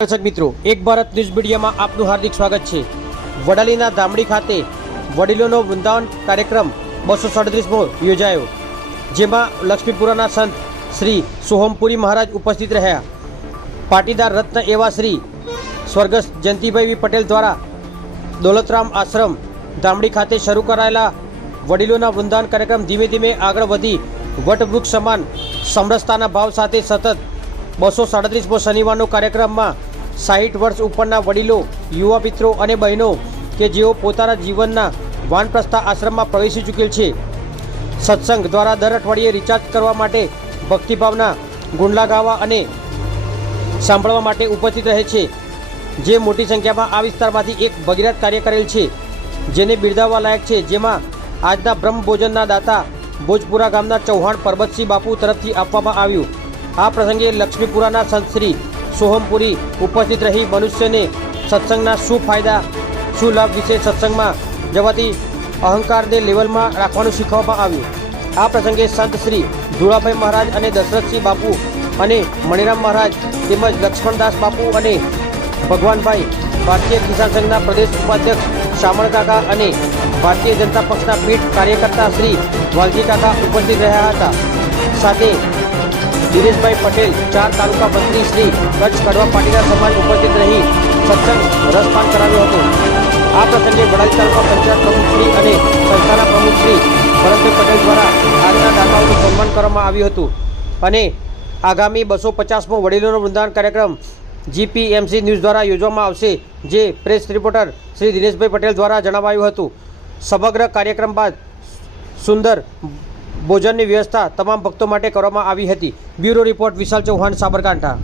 દર્શક મિત્રો, એક ભારત ન્યૂઝ મીડિયામાં આપનું હાર્દિક સ્વાગત છે। વડાલીના ધામડી ખાતે વડીલોનો વૃંદાવન કાર્યક્રમ 237મો યોજાયો, જેમાં લક્ષ્મીપુરાના સંત શ્રી સોહમપુરી મહારાજ ઉપસ્થિત રહ્યા। પાટીદાર રત્ન એવા શ્રી સ્વર્ગસ્થ જયંતિભાઈ પટેલ દ્વારા દોલતરામ આશ્રમ ધામડી ખાતે શરૂ કરાયેલા વડીલોના વૃંદાવન કાર્યક્રમ ધીમે ધીમે આગળ વધી વટવૃક્ષ સમાન સમરસતાના ભાવ સાથે સતત 237મો શનિવારનો કાર્યક્રમમાં 60 વર્ષ ઉપરના વડીલો, યુવા મિત્રો અને બહેનો કે જેઓ પોતાના જીવનના વાનપ્રસ્થા આશ્રમમાં પ્રવેશી ચૂકેલ છે, સત્સંગ દ્વારા દર અઠવાડિયે રિચાર્જ કરવા માટે ભક્તિભાવના ગુંડલા ગાવા અને સાંભળવા માટે ઉપસ્થિત રહે છે। જે મોટી સંખ્યામાં આ વિસ્તારમાંથી એક ભગીરથ કાર્ય કરેલ છે, જેને બિરદાવવા લાયક છે। જેમાં આજના બ્રહ્મ ભોજનના દાતા ભોજપુરા ગામના ચૌહાણ પરબતસિંહ બાપુ તરફથી આપવામાં આવ્યું। આ પ્રસંગે લક્ષ્મીપુરાના સંત શ્રી સોહમપુરી ઉપસ્થિત રહી મનુષ્યને સત્સંગના શું ફાયદા, શું લાભ વિશે સત્સંગમાં જવાથી અહંકારને લેવલમાં રાખવાનું શીખવવામાં આવ્યું। આ પ્રસંગે સંત શ્રી ધુળાભાઈ મહારાજ અને દશરથસિંહ બાપુ અને મણિરામ મહારાજ તેમજ લક્ષ્મણદાસ બાપુ અને ભગવાનભાઈ, ભારતીય કિસાન સંઘના પ્રદેશ ઉપાધ્યક્ષ શામળ કાકા અને ભારતીય જનતા પક્ષના પીઠ કાર્યકર્તા શ્રી વાલજી કાકા ઉપસ્થિત રહ્યા હતા। સાથે દિનેશભાઈ પટેલ, 4 તાલુકા મંત્રી શ્રી કચ્છ કડવા પાટીદાર સમાજ ઉપસ્થિત રહી સત્સંગ રસપાન કરાવ્યો હતો। આ પ્રસંગે વડાલી તાલુકા પંચાયત પ્રમુખ શ્રી અને સંસ્થાના પ્રમુખ શ્રી ભરતભાઈ પટેલ દ્વારા આજના દાતાઓનું સન્માન કરવામાં આવ્યું હતું અને આગામી 250મો વડીલોનો વૃંદાવન કાર્યક્રમ જીપીએમસી ન્યૂઝ દ્વારા યોજવામાં આવશે, જે પ્રેસ રિપોર્ટર શ્રી દિનેશભાઈ પટેલ દ્વારા જણાવાયું હતું। સમગ્ર કાર્યક્રમ બાદ સુંદર ભોજનની વ્યવસ્થા તમામ ભક્તો માટે કરવામાં આવી હતી। બ્યુરો રિપોર્ટ વિશાલ ચૌહાણ, સાબરકાંઠા।